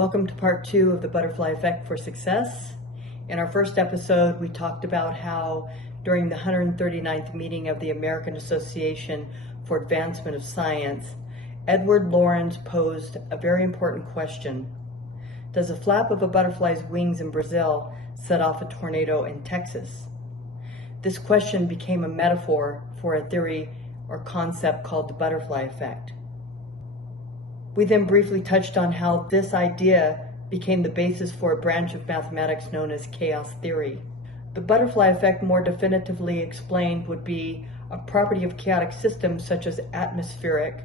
Welcome to part 2 of the butterfly effect for success. In our first episode, we talked about how during the 139th meeting of the American Association for Advancement of Science, Edward Lorenz posed a very important question. Does a flap of a butterfly's wings in Brazil set off a tornado in Texas? This question became a metaphor for a theory or concept called the butterfly effect. We then briefly touched on how this idea became the basis for a branch of mathematics known as chaos theory. The butterfly effect, more definitively explained, would be a property of chaotic systems such as atmospheric,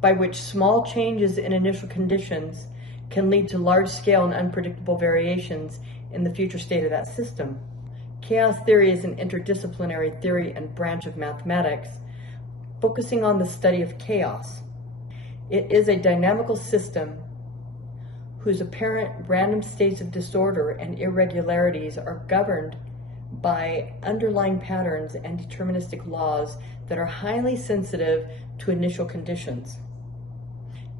by which small changes in initial conditions can lead to large-scale and unpredictable variations in the future state of that system. Chaos theory is an interdisciplinary theory and branch of mathematics, focusing on the study of chaos. It is a dynamical system whose apparent random states of disorder and irregularities are governed by underlying patterns and deterministic laws that are highly sensitive to initial conditions.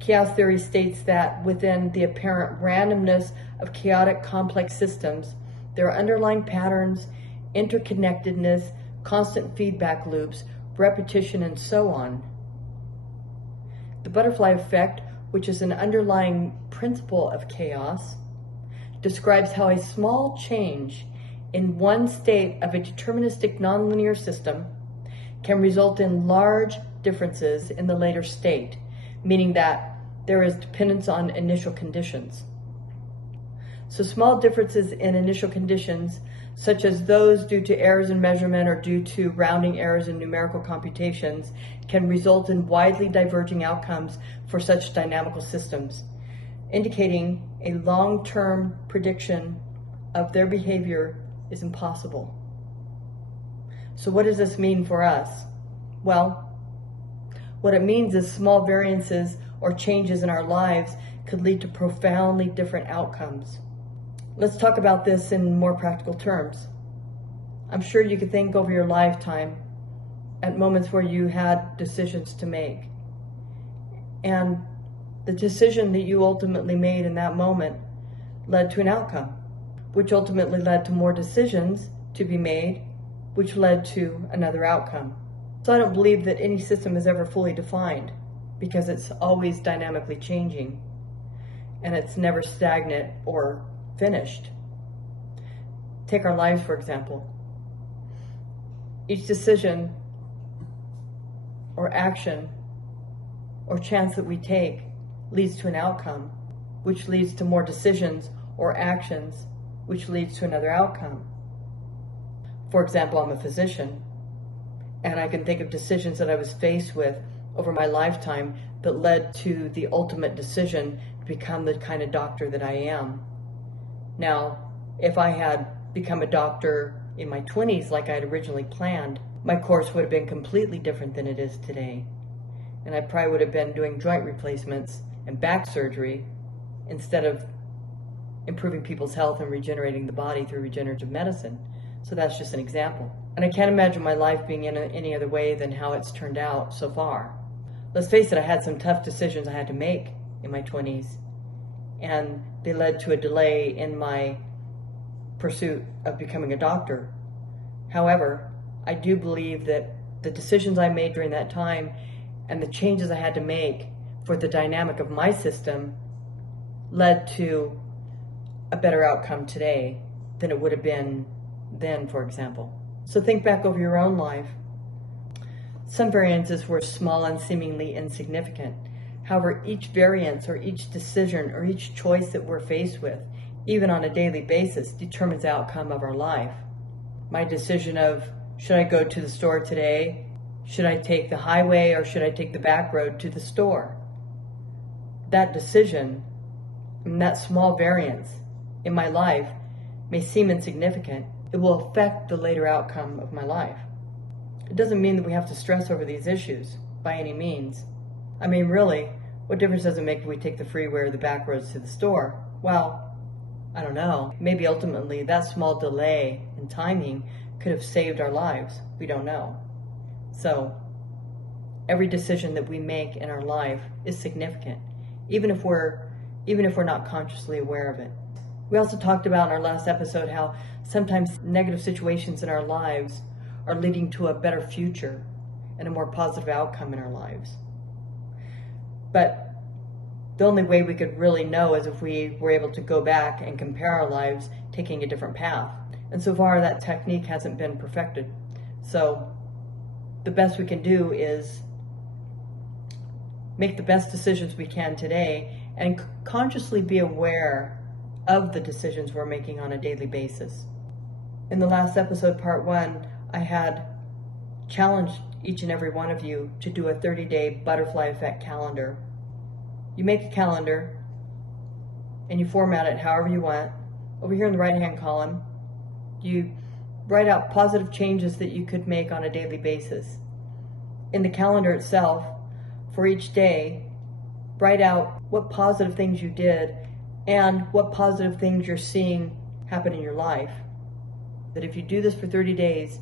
Chaos theory states that within the apparent randomness of chaotic complex systems, there are underlying patterns, interconnectedness, constant feedback loops, repetition, and so on. The butterfly effect, which is an underlying principle of chaos, describes how a small change in one state of a deterministic nonlinear system can result in large differences in the later state, meaning that there is dependence on initial conditions. So small differences in initial conditions, such as those due to errors in measurement or due to rounding errors in numerical computations, can result in widely diverging outcomes for such dynamical systems, indicating a long-term prediction of their behavior is impossible. So what does this mean for us? Well, what it means is small variances or changes in our lives could lead to profoundly different outcomes. Let's talk about this in more practical terms. I'm sure you could think over your lifetime at moments where you had decisions to make. And the decision that you ultimately made in that moment led to an outcome, which ultimately led to more decisions to be made, which led to another outcome. So I don't believe that any system is ever fully defined, because it's always dynamically changing, and it's never stagnant or finished. Take our lives, for example. Each decision or action or chance that we take leads to an outcome, which leads to more decisions or actions, which leads to another outcome. For example, I'm a physician, and I can think of decisions that I was faced with over my lifetime that led to the ultimate decision to become the kind of doctor that I am. Now, if I had become a doctor in my 20s like I had originally planned, my course would have been completely different than it is today. And I probably would have been doing joint replacements and back surgery instead of improving people's health and regenerating the body through regenerative medicine. So that's just an example. And I can't imagine my life being in any other way than how it's turned out so far. Let's face it, I had some tough decisions I had to make in my 20s, and they led to a delay in my pursuit of becoming a doctor. However, I do believe that the decisions I made during that time and the changes I had to make for the dynamic of my system led to a better outcome today than it would have been then, for example. So think back over your own life. Some variances were small and seemingly insignificant. However, each variance or each decision or each choice that we're faced with, even on a daily basis, determines the outcome of our life. My decision of, should I go to the store today? Should I take the highway or should I take the back road to the store? That decision and that small variance in my life may seem insignificant. It will affect the later outcome of my life. It doesn't mean that we have to stress over these issues by any means. I mean, really, what difference does it make if we take the freeway or the back roads to the store? Well, I don't know. Maybe ultimately that small delay in timing could have saved our lives. We don't know. So, every decision that we make in our life is significant. Even if we're even if we're not consciously aware of it. We also talked about in our last episode how sometimes negative situations in our lives are leading to a better future and a more positive outcome in our lives. But the only way we could really know is if we were able to go back and compare our lives taking a different path. And so far that technique hasn't been perfected. So the best we can do is make the best decisions we can today and consciously be aware of the decisions we're making on a daily basis. In the last episode, part 1, I had challenged each and every one of you to do a 30-day butterfly effect calendar. You make a calendar and you format it however you want. Over here in the right-hand column, you write out positive changes that you could make on a daily basis. In the calendar itself, for each day, write out what positive things you did and what positive things you're seeing happen in your life. That if you do this for 30 days,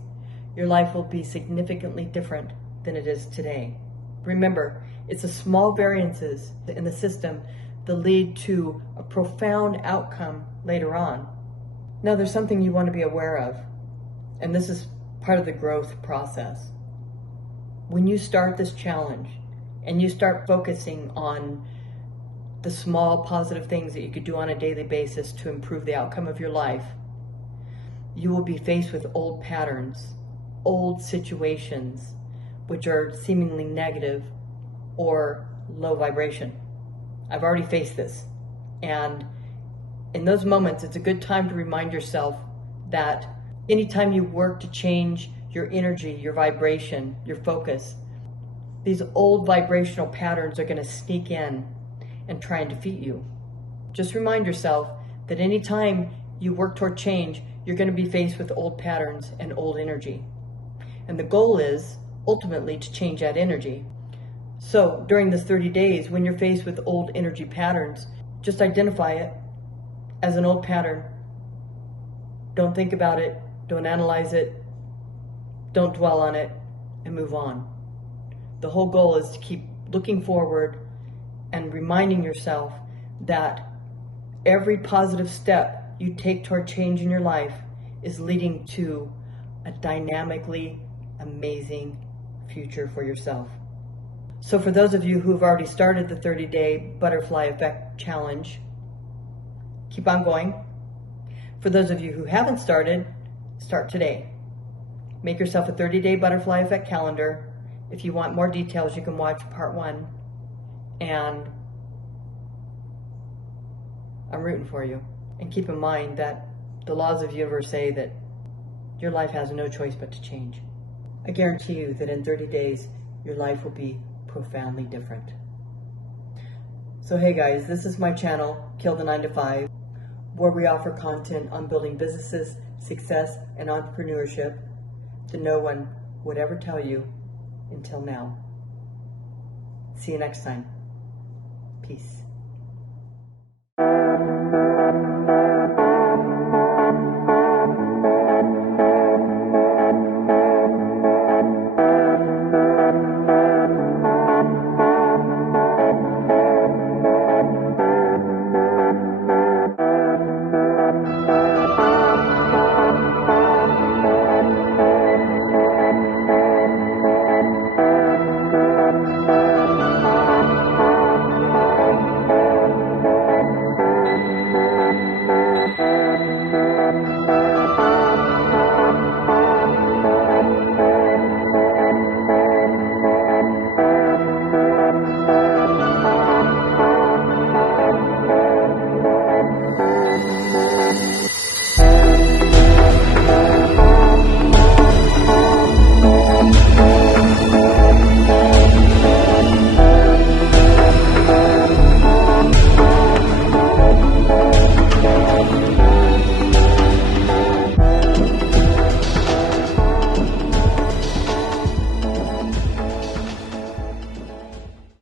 your life will be significantly different than it is today. Remember, it's the small variances in the system that lead to a profound outcome later on. Now, there's something you want to be aware of, and this is part of the growth process. When you start this challenge and you start focusing on the small positive things that you could do on a daily basis to improve the outcome of your life, you will be faced with old patterns, old situations, which are seemingly negative or low vibration. I've already faced this. And in those moments, it's a good time to remind yourself that anytime you work to change your energy, your vibration, your focus, these old vibrational patterns are going to sneak in and try and defeat you. Just remind yourself that anytime you work toward change, you're going to be faced with old patterns and old energy. And the goal is ultimately to change that energy. So during this 30 days, when you're faced with old energy patterns, just identify it as an old pattern. Don't think about it. Don't analyze it. Don't dwell on it, and move on. The whole goal is to keep looking forward and reminding yourself that every positive step you take toward change in your life is leading to a dynamically amazing future for yourself. So for those of you who've already started the 30-day Butterfly Effect Challenge, keep on going. For those of you who haven't started, start today. Make yourself a 30-day Butterfly Effect calendar. If you want more details, you can watch part 1. And I'm rooting for you. And keep in mind that the laws of the universe say that your life has no choice but to change. I guarantee you that in 30 days, your life will be profoundly different. So hey guys, this is my channel, Kill the 9 to 5, where we offer content on building businesses, success, and entrepreneurship that no one would ever tell you until now. See you next time. Peace.